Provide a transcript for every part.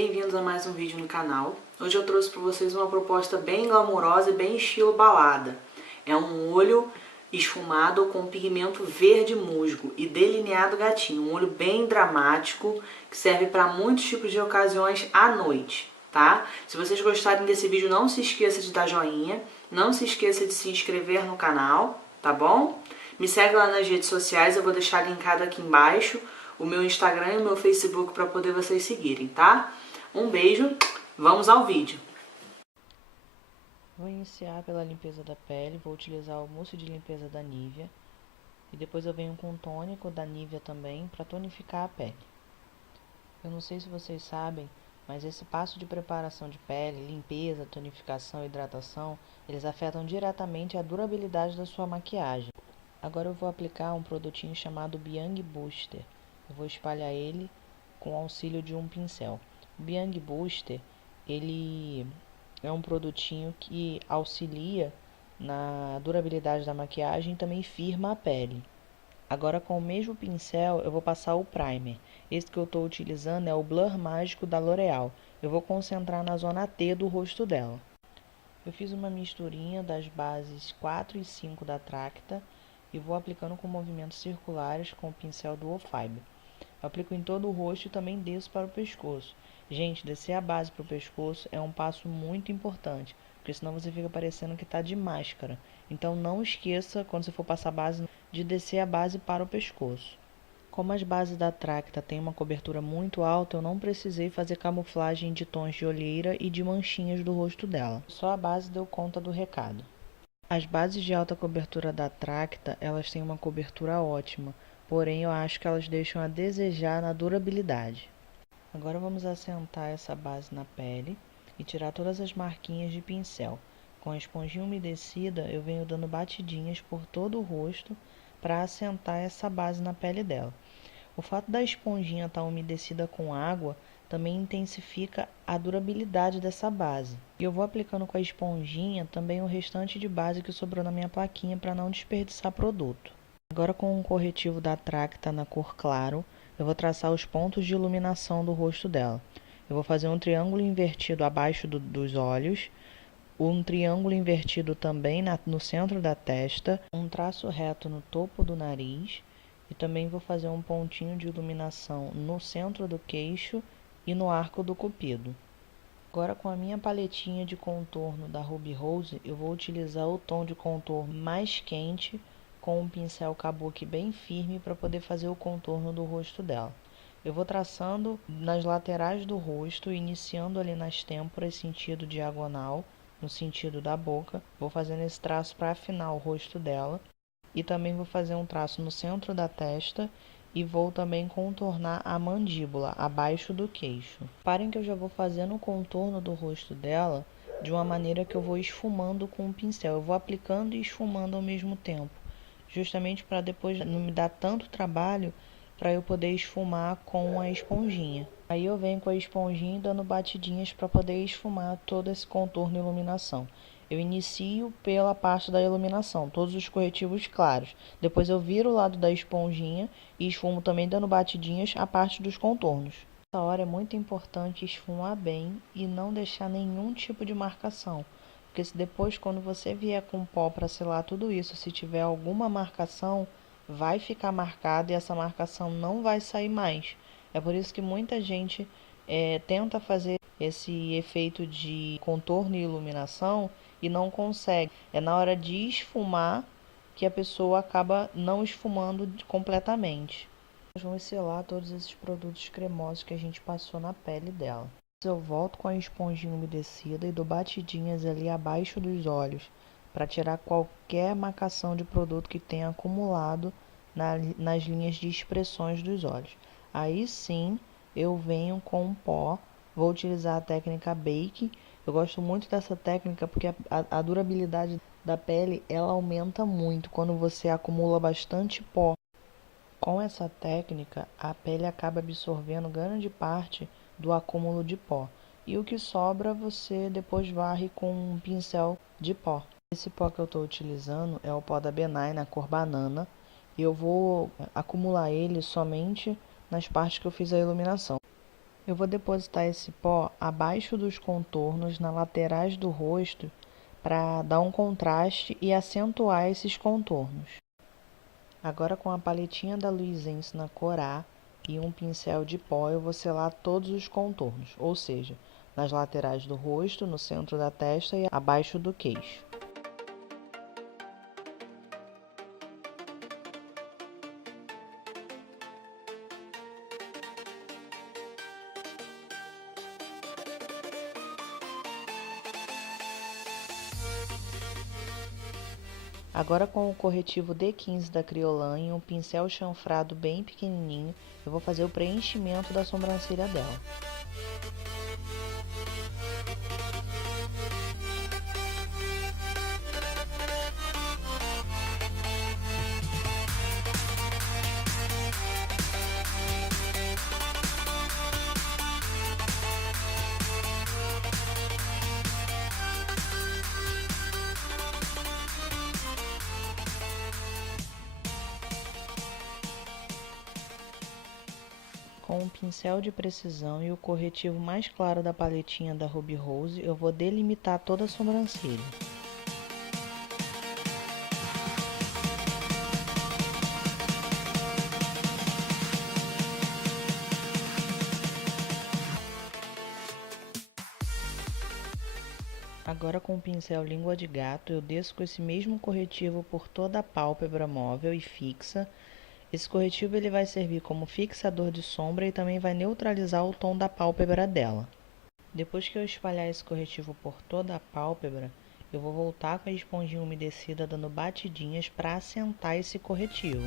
Bem-vindos a mais um vídeo no canal. Hoje eu trouxe para vocês uma proposta bem glamourosa e bem estilo balada. É um olho esfumado com pigmento verde musgo e delineado gatinho. Um olho bem dramático que serve para muitos tipos de ocasiões à noite, tá? Se vocês gostarem desse vídeo, não se esqueça de dar joinha, não se esqueça de se inscrever no canal, tá bom? Me segue lá nas redes sociais, eu vou deixar linkado aqui embaixo o meu Instagram e o meu Facebook para poder vocês seguirem, tá? Um beijo, vamos ao vídeo. Vou iniciar pela limpeza da pele, vou utilizar o mousse de limpeza da Nivea e depois eu venho com o tônico da Nivea também para tonificar a pele. Eu não sei se vocês sabem, mas esse passo de preparação de pele, limpeza, tonificação e hidratação, eles afetam diretamente a durabilidade da sua maquiagem. Agora eu vou aplicar um produtinho chamado Biang Booster. Eu vou espalhar ele com o auxílio de um pincel. O Biang Booster, ele é um produtinho que auxilia na durabilidade da maquiagem e também firma a pele. Agora com o mesmo pincel eu vou passar o primer. Esse que eu estou utilizando é o Blur Mágico da L'Oréal. Eu vou concentrar na zona T do rosto dela. Eu fiz uma misturinha das bases 4 e 5 da Tracta e vou aplicando com movimentos circulares com o pincel do O-Fiber. Eu aplico em todo o rosto e também desço para o pescoço. Gente, descer a base para o pescoço é um passo muito importante, porque senão você fica parecendo que está de máscara. Então não esqueça, quando você for passar a base, de descer a base para o pescoço. Como as bases da Tracta têm uma cobertura muito alta, eu não precisei fazer camuflagem de tons de olheira e de manchinhas do rosto dela. Só a base deu conta do recado. As bases de alta cobertura da Tracta, elas têm uma cobertura ótima, porém eu acho que elas deixam a desejar na durabilidade. Agora vamos assentar essa base na pele e tirar todas as marquinhas de pincel. Com a esponjinha umedecida, eu venho dando batidinhas por todo o rosto para assentar essa base na pele dela. O fato da esponjinha estar umedecida com água também intensifica a durabilidade dessa base. E eu vou aplicando com a esponjinha também o restante de base que sobrou na minha plaquinha para não desperdiçar produto. Agora com o corretivo da Tracta na cor claro, eu vou traçar os pontos de iluminação do rosto dela. Eu vou fazer um triângulo invertido abaixo dos olhos, um triângulo invertido também no centro da testa, um traço reto no topo do nariz e também vou fazer um pontinho de iluminação no centro do queixo e no arco do cupido. Agora com a minha paletinha de contorno da Ruby Rose, eu vou utilizar o tom de contorno mais quente com um pincel kabuki bem firme para poder fazer o contorno do rosto dela. Eu vou traçando nas laterais do rosto, iniciando ali nas têmporas, sentido diagonal, no sentido da boca. Vou fazendo esse traço para afinar o rosto dela. E também vou fazer um traço no centro da testa e vou também contornar a mandíbula, abaixo do queixo. Parem que eu já vou fazendo o contorno do rosto dela de uma maneira que eu vou esfumando com o pincel. Eu vou aplicando e esfumando ao mesmo tempo, justamente para depois não me dar tanto trabalho para eu poder esfumar com a esponjinha. Aí eu venho com a esponjinha dando batidinhas para poder esfumar todo esse contorno e iluminação. Eu inicio pela parte da iluminação, todos os corretivos claros. Depois eu viro o lado da esponjinha e esfumo também dando batidinhas a parte dos contornos. Nessa hora é muito importante esfumar bem e não deixar nenhum tipo de marcação. Porque se depois, quando você vier com pó para selar tudo isso, se tiver alguma marcação, vai ficar marcado e essa marcação não vai sair mais. É por isso que muita gente tenta fazer esse efeito de contorno e iluminação e não consegue. É na hora de esfumar que a pessoa acaba não esfumando completamente. Nós vamos selar todos esses produtos cremosos que a gente passou na pele dela. Eu volto com a esponjinha umedecida e dou batidinhas ali abaixo dos olhos para tirar qualquer marcação de produto que tenha acumulado nas linhas de expressões dos olhos. Aí sim eu venho com um pó, vou utilizar a técnica Bake. Eu gosto muito dessa técnica porque a durabilidade da pele ela aumenta muito quando você acumula bastante pó. Com essa técnica, a pele acaba absorvendo grande parte do acúmulo de pó. E o que sobra você depois varre com um pincel de pó. Esse pó que eu estou utilizando é o pó da Benai na cor banana. E eu vou acumular ele somente nas partes que eu fiz a iluminação. Eu vou depositar esse pó abaixo dos contornos, nas laterais do rosto, para dar um contraste e acentuar esses contornos. Agora, com a paletinha da Luisense na cor A e um pincel de pó, eu vou selar todos os contornos, ou seja, nas laterais do rosto, no centro da testa e abaixo do queixo. Agora, com o corretivo D15 da Kryolan e um pincel chanfrado bem pequenininho, eu vou fazer o preenchimento da sobrancelha dela. Com um pincel de precisão e o corretivo mais claro da paletinha da Ruby Rose, eu vou delimitar toda a sobrancelha. Agora, com o pincel língua de gato, eu desço com esse mesmo corretivo por toda a pálpebra móvel e fixa. Esse corretivo ele vai servir como fixador de sombra e também vai neutralizar o tom da pálpebra dela. Depois que eu espalhar esse corretivo por toda a pálpebra, eu vou voltar com a esponjinha umedecida dando batidinhas para assentar esse corretivo.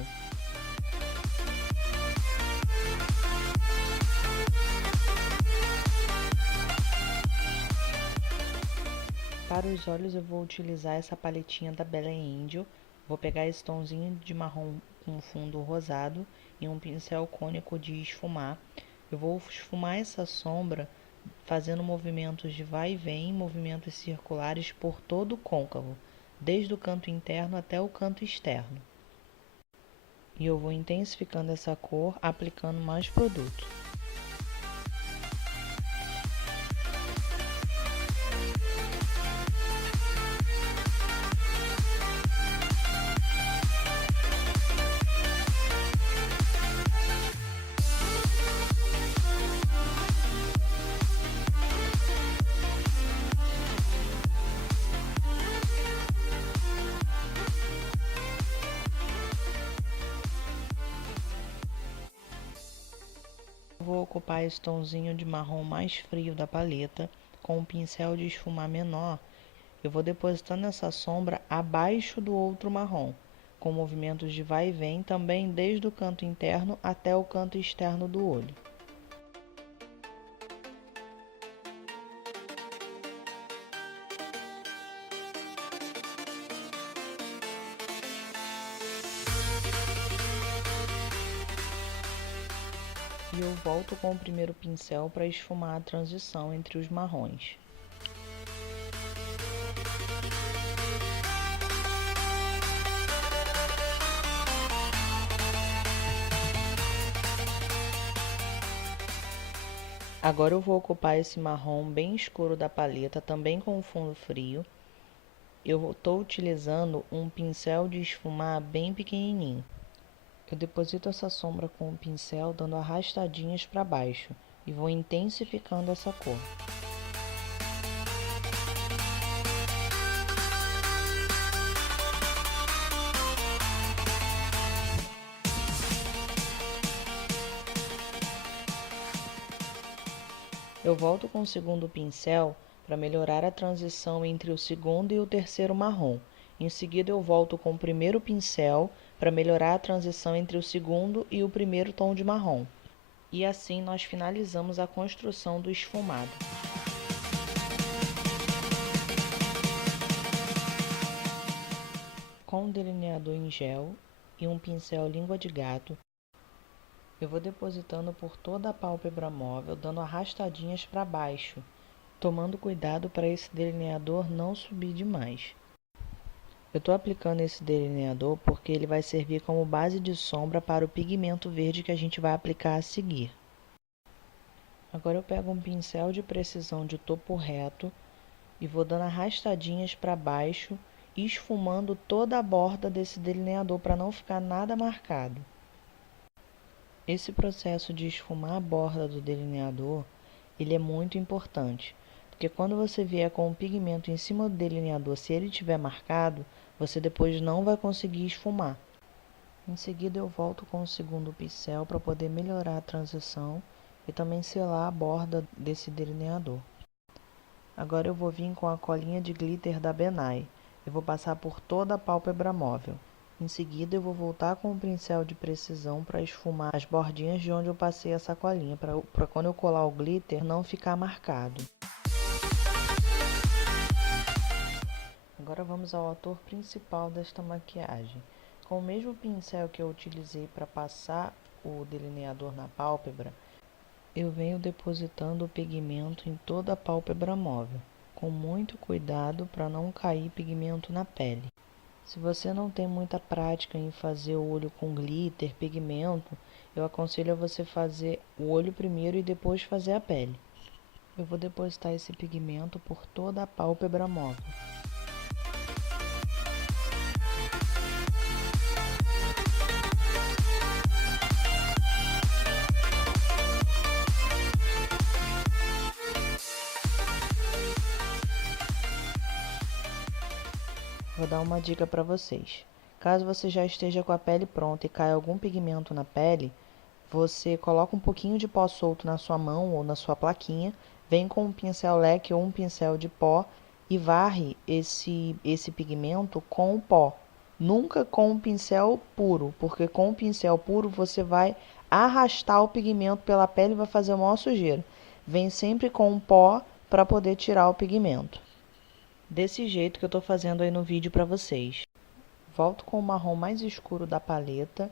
Para os olhos eu vou utilizar essa paletinha da Bella Angel. Vou pegar esse tomzinho de marrom com fundo rosado e um pincel cônico de esfumar. Eu vou esfumar essa sombra fazendo movimentos de vai e vem, movimentos circulares por todo o côncavo, desde o canto interno até o canto externo. E eu vou intensificando essa cor aplicando mais produto. Vou ocupar esse tomzinho de marrom mais frio da paleta com um pincel de esfumar menor. Eu vou depositando essa sombra abaixo do outro marrom, com movimentos de vai e vem também desde o canto interno até o canto externo do olho. E eu volto com o primeiro pincel para esfumar a transição entre os marrons. Agora eu vou ocupar esse marrom bem escuro da paleta, também com o fundo frio. Eu estou utilizando um pincel de esfumar bem pequenininho. Eu deposito essa sombra com o pincel dando arrastadinhas para baixo e vou intensificando essa cor. Eu volto com o segundo pincel para melhorar a transição entre o segundo e o terceiro marrom. Em seguida eu volto com o primeiro pincel para melhorar a transição entre o segundo e o primeiro tom de marrom. E assim nós finalizamos a construção do esfumado. Com um delineador em gel e um pincel língua de gato, eu vou depositando por toda a pálpebra móvel, dando arrastadinhas para baixo, tomando cuidado para esse delineador não subir demais. Eu estou aplicando esse delineador porque ele vai servir como base de sombra para o pigmento verde que a gente vai aplicar a seguir. Agora eu pego um pincel de precisão de topo reto e vou dando arrastadinhas para baixo, esfumando toda a borda desse delineador para não ficar nada marcado. Esse processo de esfumar a borda do delineador, ele é muito importante, porque quando você vier com o pigmento em cima do delineador, se ele estiver marcado, você depois não vai conseguir esfumar. Em seguida eu volto com o segundo pincel para poder melhorar a transição e também selar a borda desse delineador. Agora eu vou vir com a colinha de glitter da Benai. Eu vou passar por toda a pálpebra móvel. Em seguida eu vou voltar com o pincel de precisão para esfumar as bordinhas de onde eu passei essa colinha, para quando eu colar o glitter não ficar marcado. Agora vamos ao ator principal desta maquiagem. Com o mesmo pincel que eu utilizei para passar o delineador na pálpebra, eu venho depositando o pigmento em toda a pálpebra móvel, com muito cuidado para não cair pigmento na pele. Se você não tem muita prática em fazer o olho com glitter, pigmento, eu aconselho a você fazer o olho primeiro e depois fazer a pele. Eu vou depositar esse pigmento por toda a pálpebra móvel. Vou dar uma dica para vocês. Caso você já esteja com a pele pronta e caia algum pigmento na pele, você coloca um pouquinho de pó solto na sua mão ou na sua plaquinha, vem com um pincel leque ou um pincel de pó e varre esse pigmento com o pó. Nunca com um pincel puro, porque com o pincel puro você vai arrastar o pigmento pela pele e vai fazer uma maior sujeira. Vem sempre com um pó para poder tirar o pigmento. Desse jeito que eu estou fazendo aí no vídeo para vocês. Volto com o marrom mais escuro da paleta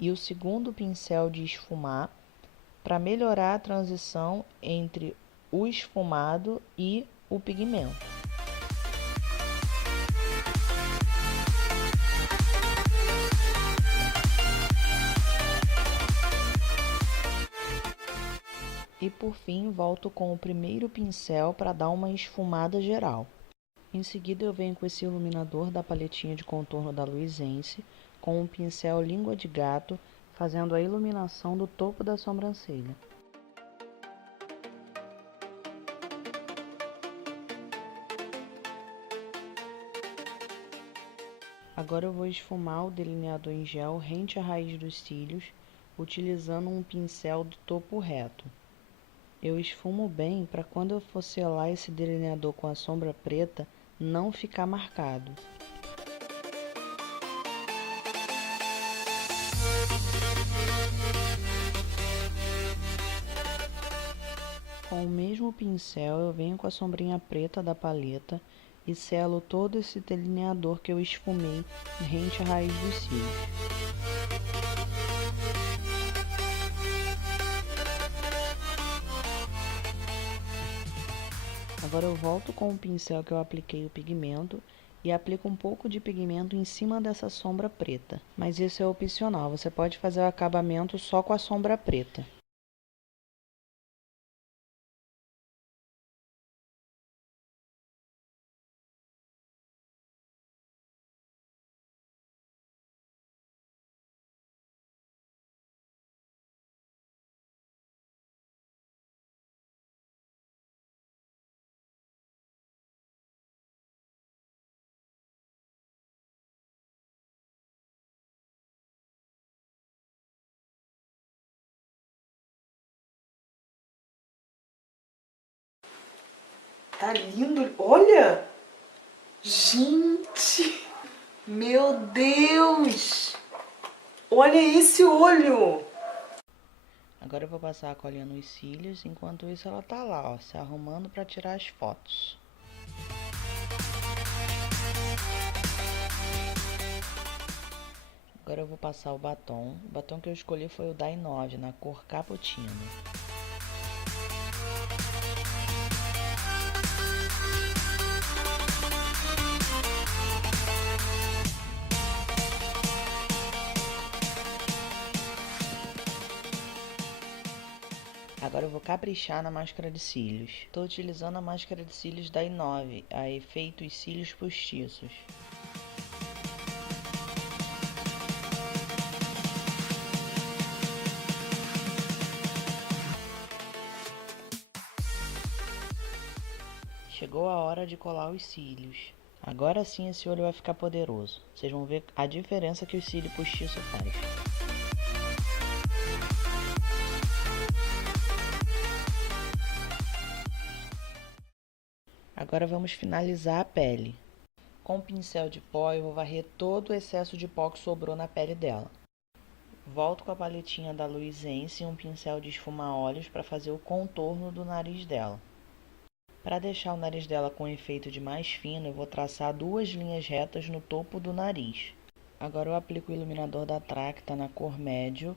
e o segundo pincel de esfumar para melhorar a transição entre o esfumado e o pigmento. E por fim, volto com o primeiro pincel para dar uma esfumada geral. Em seguida eu venho com esse iluminador da paletinha de contorno da Luisense, com um pincel língua de gato, fazendo a iluminação do topo da sobrancelha. Agora eu vou esfumar o delineador em gel rente à raiz dos cílios, utilizando um pincel do topo reto. Eu esfumo bem para quando eu for selar esse delineador com a sombra preta, não ficar marcado. Com o mesmo pincel eu venho com a sombrinha preta da paleta e selo todo esse delineador que eu esfumei rente à raiz dos cílios. Agora eu volto com o pincel que eu apliquei o pigmento e aplico um pouco de pigmento em cima dessa sombra preta. Mas isso é opcional, você pode fazer o acabamento só com a sombra preta. Tá lindo, olha! Gente! Meu Deus! Olha esse olho! Agora eu vou passar a colinha nos cílios, enquanto isso ela tá lá, ó, se arrumando para tirar as fotos. Agora eu vou passar o batom. O batom que eu escolhi foi o da i9, na cor cappuccino. Agora eu vou caprichar na máscara de cílios. Estou utilizando a máscara de cílios da i9, a Efeitos Cílios Postiços. Chegou a hora de colar os cílios. Agora sim esse olho vai ficar poderoso. Vocês vão ver a diferença que o cílio postiço faz. Agora vamos finalizar a pele. Com o pincel de pó eu vou varrer todo o excesso de pó que sobrou na pele dela. Volto com a paletinha da Luisense e um pincel de esfumar olhos para fazer o contorno do nariz dela. Para deixar o nariz dela com efeito de mais fino, eu vou traçar 2 linhas retas no topo do nariz. Agora eu aplico o iluminador da Tracta na cor médio,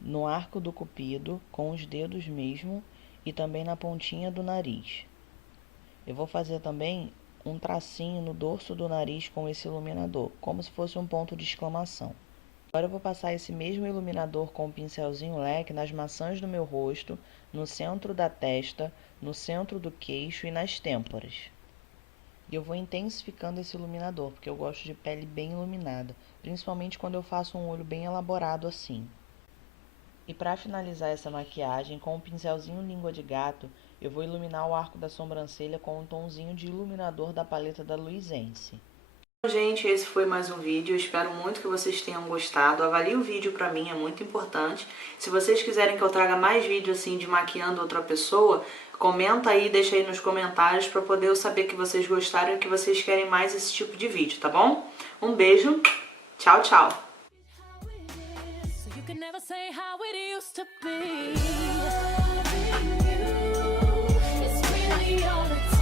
no arco do cupido, com os dedos mesmo, e também na pontinha do nariz. Eu vou fazer também um tracinho no dorso do nariz com esse iluminador, como se fosse um ponto de exclamação. Agora eu vou passar esse mesmo iluminador com o pincelzinho leque nas maçãs do meu rosto, no centro da testa, no centro do queixo e nas têmporas. E eu vou intensificando esse iluminador, porque eu gosto de pele bem iluminada, principalmente quando eu faço um olho bem elaborado assim. E para finalizar essa maquiagem, com um pincelzinho língua de gato, eu vou iluminar o arco da sobrancelha com um tomzinho de iluminador da paleta da Luisense. Gente, esse foi mais um vídeo, eu espero muito que vocês tenham gostado. Avalie o vídeo pra mim, é muito importante. Se vocês quiserem que eu traga mais vídeos assim de maquiando outra pessoa, comenta aí, deixa aí nos comentários pra poder eu saber que vocês gostaram e que vocês querem mais esse tipo de vídeo, tá bom? Um beijo, tchau, tchau! It's really all the time.